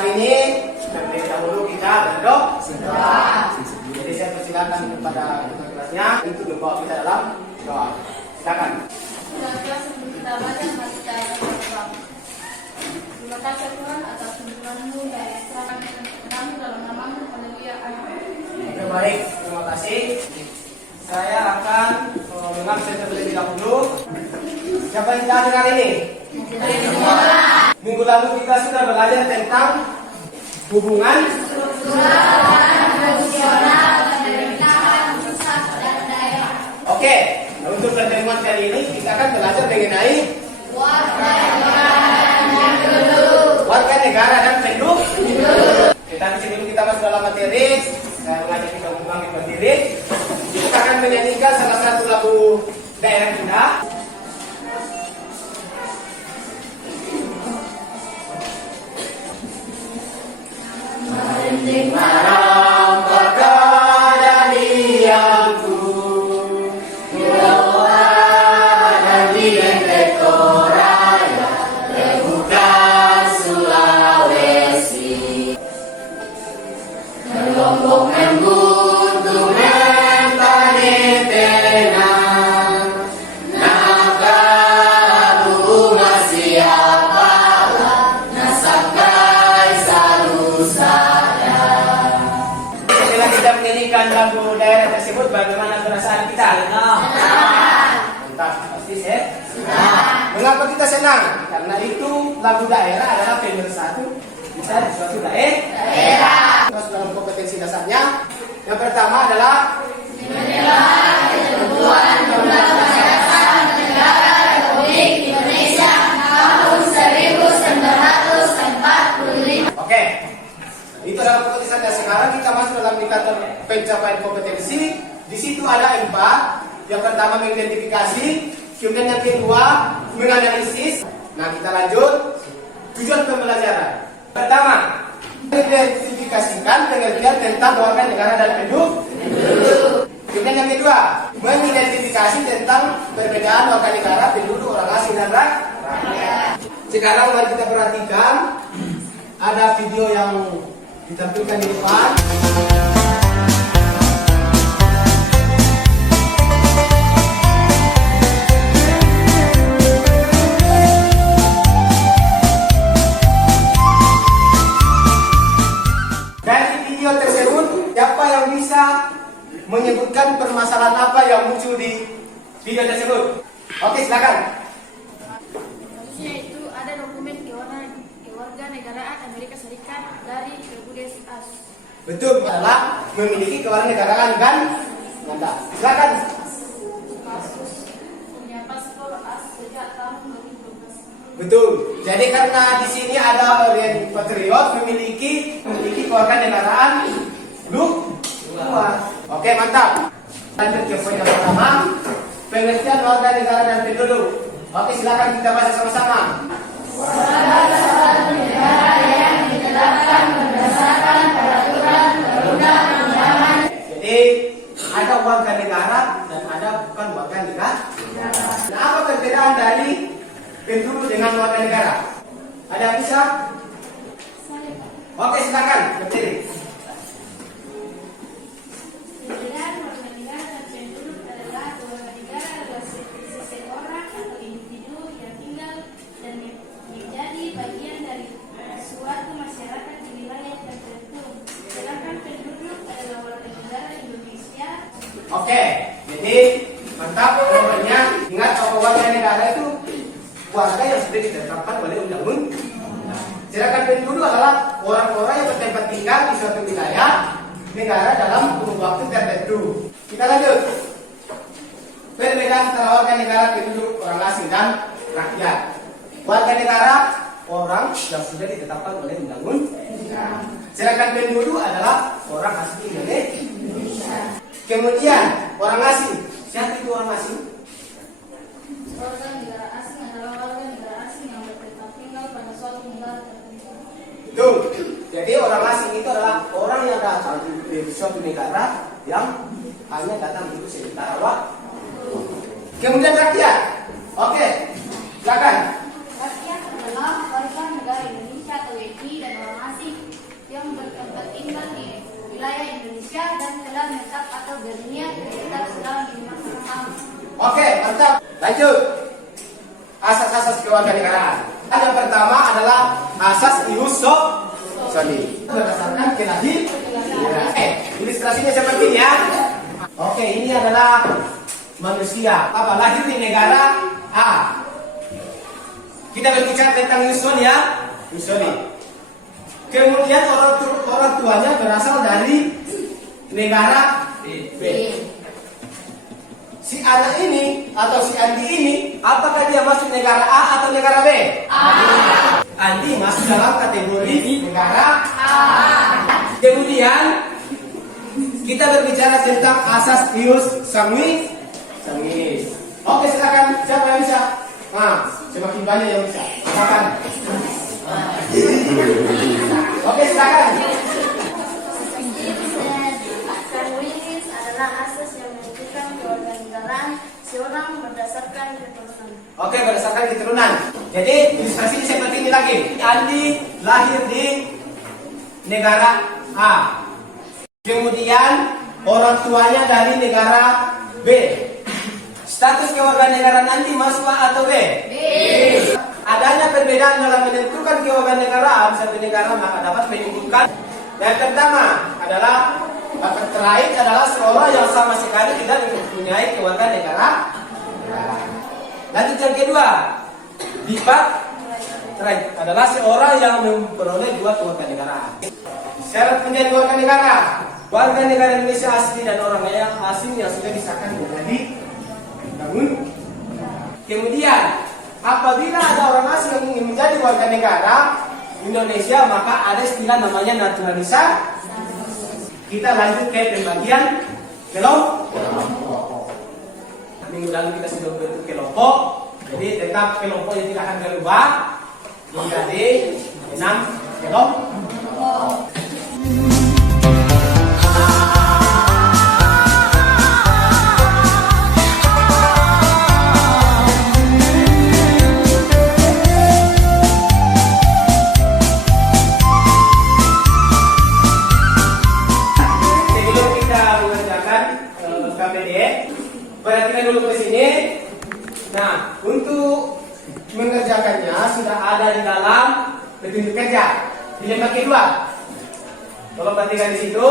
hari ini terlebih dahulu kita berdoa. Jadi saya persilakan kepada kelasnya untuk membawa kita dalam doa. Silakan. Kita baca mari kita berdoa. Terima kasih Tuhan atas tuntunan-Mu yang serahkan kami dalam nama-Mu. Haleluya. Amin. Baik, terima kasih. Saya akan mengambil terlebih dahulu. Siapa yang hadir hari ini? Minggu lalu kita sudah belajar tentang hubungan Oke, untuk pertemuan kali ini kita akan belajar mengenai warga negara dan penduduk. Tetapi sebelum kita masuk dalam materi, saya mengajak kita mengambil materi. Kita akan menyanyikan salah satu lagu daerah kita. Merinding malam berkada diamku, Pulau dan di Lenteng Toraya, terbuka Sulawesi. Melombong membuntu mentari tenang, nakabu masih apalah, nasakai salusa. Kita menyanyikan lagu daerah tersebut, bagaimana perasaan kita? Mantap, pasti senang. Mengapa kita senang? Karena itu lagu daerah adalah pemersatu kita di suatu daerah. Masuk dalam kompetensi dasarnya. Yang pertama adalah Membela ketentuan Undang-Undang Negara Republik Indonesia tahun 1945. Oke. Itu adalah kompetensi dasar. Sekarang kita masuk dalam indikator pencapaian kompetensi. Di situ ada 4. Yang pertama mengidentifikasi, kemudian yang kedua menganalisis. Nah, kita lanjut. Tujuan pembelajaran. Pertama, mengidentifikasikan pengertian tentang warga negara dan penduduk. Kemudian yang kedua, mengidentifikasi tentang perbedaan warga negara, penduduk, orang asing dan rakyat. Sekarang mari kita perhatikan ada video yang ditampilkan di depan. Dari video tersebut, siapa yang bisa menyebutkan permasalahan apa yang muncul di video tersebut? Oke, silakan. Maksudnya itu ada dokumen kewarganegaraan Amerika Serikat dari Bermudes As. Betul, adalah memiliki kewarganegaraan kan? Mantap. Silakan. Kasus punya paspor as sejak tahun 2012. Betul. Jadi karena di sini ada orang patriot memiliki kewarganegaraan luar. Oke, mantap. Lanjut ke poin yang pertama, pengertian warga negara dan penduduk. Oke, silakan kita baca sama-sama. Warga negara yang ditetapkan berdasarkan peraturan perundang-undangan. Jadi ada warga negara dan ada bukan warga negara. Nah, apa perbedaan dari penduduk dengan warga negara? Ada yang bisa? Oke, silakan berdiri. Perbedaan warga negara dan penduduk adalah warga negara adalah seseorang atau individu yang tinggal dan menjadi bagian dari suatu masyarakat di wilayah tertentu. Sedangkan penduduk adalah warga negara Indonesia. Oke, jadi mantap. Pokoknya ingat bahwa warga negara itu warga yang sudah ditetapkan oleh undang-undang. Sedangkan penduduk adalah orang-orang yang bertempat tinggal di suatu wilayah negara dalam kurun waktu tertentu. Kita lanjut. Perbedaan antara warga negara, penduduk, orang asing dan rakyat. Warga negara orang yang sudah ditetapkan oleh undang-undang. Sedangkan penduduk adalah orang asli Indonesia. Kemudian orang asing. Siapa itu orang asing? Warga negara asing adalah warga negara asing yang bertempat tinggal pada suatu negara tertentu. Betul. Jadi orang asing itu adalah orang yang datang di suatu negara yang hanya datang untuk sementara waktu. Kemudian rakyat. Oke, silakan. Rakyat adalah warga negara Indonesia atau WNI dan orang asing Indonesia dan telah menetap atau berniat tetap selama 5 tahun. Oke, mantap. Lanjut. Asas-asas kewarganegaraan. Yang pertama adalah asas ius soli. Berdasarkan kelahiran. Ilustrasinya seperti ini ya. Oke, ini adalah manusia. Apa? Lahir di negara A. Kita berbicara tentang ius soli ya. Ius soli. Kemudian orang tuanya berasal dari negara B. Si anak ini atau si Andi ini, apakah dia masuk negara A atau negara B? A. Andi masuk dalam kategori negara A. Kemudian kita berbicara tentang asas ius sanguinis. Oke, silakan. Siapa yang bisa? Nah, semakin banyak yang bisa. Silakan. Oke, silakan. Sanguinis adalah asas yang menentukan kewarganegaraan seorang berdasarkan keturunan. Oke, berdasarkan keturunan. Jadi ilustrasinya seperti ini lagi. Andi lahir di negara A. Kemudian orang tuanya dari negara B. Status kewarganegaraan Andi masuk A atau B? B. Adanya perbedaan dalam menentukan kewarganegaraan satu negara maka dapat menimbulkan. Yang pertama adalah terakhir adalah seorang yang sama sekali tidak mempunyai kewarganegaraan. Lanjut yang kedua, lipat terakhir adalah seorang yang memperoleh dua kewarganegaraan. Syarat menjadi warga negara: warga negara Indonesia asli dan orang yang asing yang sudah disahkan menjadi namun. Kemudian, apabila ada orang asing yang ingin menjadi warga negara Indonesia, maka ada istilah namanya naturalisasi. Kita lanjut ke pembagian kelompok. Minggu lalu kita sudah bentuk kelompok, jadi tetap kelompoknya tidak akan berubah menjadi 6 kelompok. Perhatikan dulu ke sini. Nah, untuk mengerjakannya sudah ada di dalam petunjuk kerja di lembar kedua. Tolong perhatikan di situ.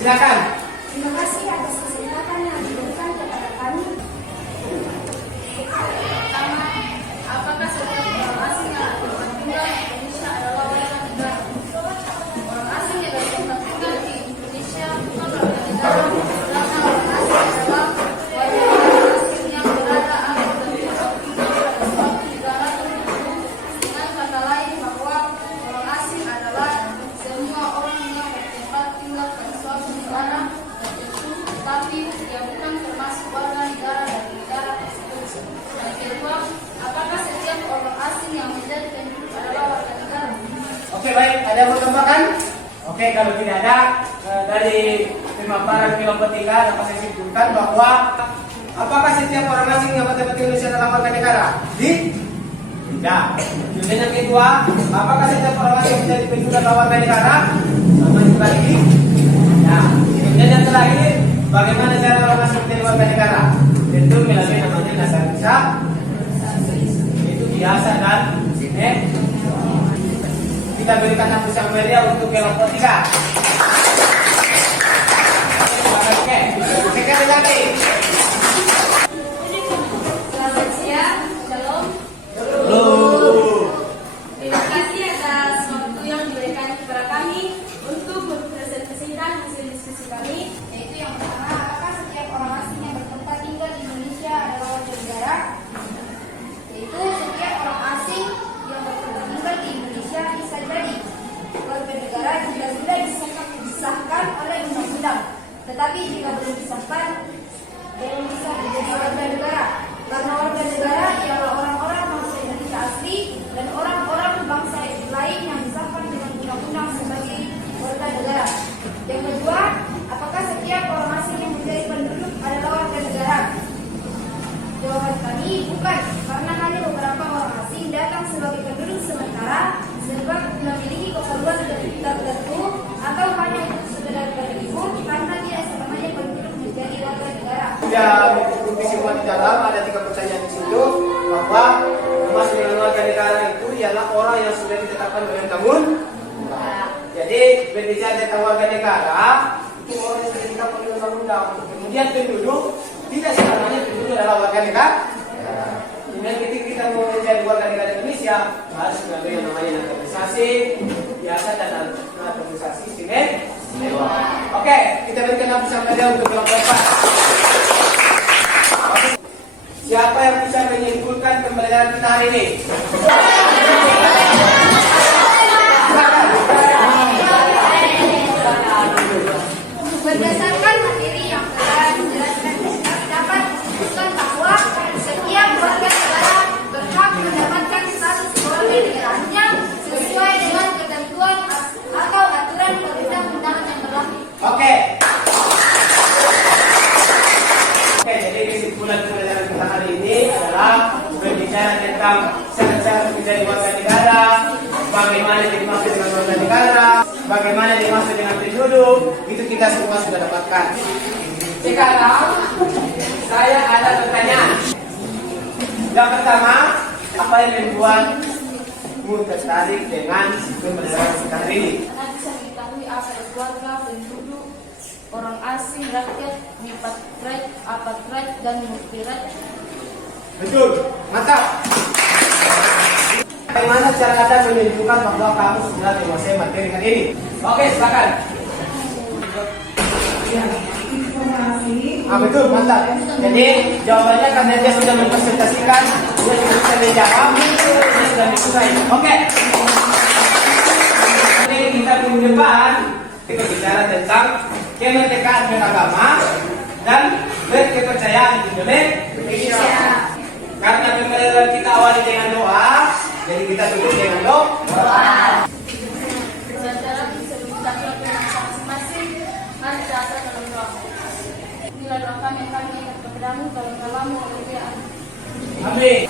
Silakan. Terima kasih atas kesempatan yang diberikan kepada kami. Pertama, apakah setiap orang asing yang tinggal di Indonesia adalah warga negara? Orang asing yang tinggal di Indonesia bukan warga negara, karena orang asing adalah warga negara asing yang berada atau tinggal pada suatu negara tertentu. Dengan kata lain bahwa orang asing adalah semua orang yang bertempat tinggal pada suatu negara Oke, kalau tidak ada dari pemaparan kelompok 3 dapat saya simpulkan bahwa apakah setiap orang asing yang betul-betul Indonesia dalam warga negara? Tidak. Kemudian yang kedua, apakah setiap orang asing menjadi penduduk dalam warga negara? Sama juga lagi. Nah, kemudian yang terakhir, bagaimana cara orang asing menjadi warga negara? Tentu melalui namanya dasar bisa. Itu biasa dan kita berikan hapus yang meriah untuk kelompok 3. Oke, sekali lagi. Selamat siang, shalom. Terima kasih atas waktu yang diberikan kepada kami untuk mempresentasikan hasil diskusi kami. Yaitu yang pertama, apakah setiap orang asing yang bertempat tinggal di Indonesia adalah warga negara? Yaitu setiap orang asing yang bertempat tinggal di Indonesia bisa jadi warga negara jika sudah disahkan oleh undang-undang. Tetapi jika belum disahkan, belum bisa menjadi warga negara. Karena warga negara ialah orang-orang bangsa Indonesia asli dan orang-orang bangsa lain yang disahkan dengan undang-undang sebagai warga negara. Yang kedua, apakah setiap orang asing yang menjadi penduduk adalah warga negara? Jawaban kami bukan, karena hanya beberapa orang asing datang sebagai penduduk sementara sebab memiliki keperluan tertentu atau hanya untuk sekedar berlibur karena dia selamanya penduduk menjadi warga negara. Ya, mengikuti semua di dalam ada 3 pertanyaan di situ bahwa termasuk dengan warga negara itu ialah orang yang sudah ditetapkan oleh undang-undang. Jadi berbicara tentang warga negara itu orang yang sudah ditetapkan oleh undang-undang. Kemudian penduduk tidak selamanya penduduk adalah warga negara. Kemudian ketika kita mau menjadi warga negara Indonesia harus melalui yang namanya naturalisasi biasa dan naturalisasi istimewa. Oke, kita berikan hapus yang meriah untuk kelompok 4. Siapa yang bisa menyimpulkan pembelajaran kita hari ini? Berdasarkan materi yang telah dijelaskan dapat disebutkan bahwa setiap warga negara berhak mendapatkan status warga negaranya sesuai dengan ketentuan atau aturan perundang-undangan yang berlaku. Oke, jadi kesimpulan pembelajaran kita hari ini adalah berbicara tentang syarat-syarat menjadi warga negara, bagaimana dimaksud dengan warga negara, bagaimana dimaksud dengan penduduk, itu kita semua sudah dapatkan. Sekarang saya ada pertanyaan. Yang pertama, apa yang membuatmu tertarik dengan pembelajaran kita hari ini? Karena bisa diketahui apa itu warga, penduduk, orang asing, rakyat, mipatriot, apatriot, dan multitriot. Betul, mantap. Bagaimana cara Anda menunjukkan bahwa kamu sudah menguasai materi hari ini? Oke, silakan. Betul, mantap. Jadi jawabannya karena dia sudah mempresentasikan, dia sudah bisa menjawab, dia sudah disukai. Oke. Jadi kita minggu depan kita bicara tentang kemerdekaan beragama dan berkepercayaan Indonesia. Karena pembelajaran kita awali dengan doa, jadi kita tutup dengan doa. Secara bisa mencapai masing-masing, mari kita dalam doa. Inilah doa kami yang kami ingat kepadamu dalam namamu, Amin. Amin.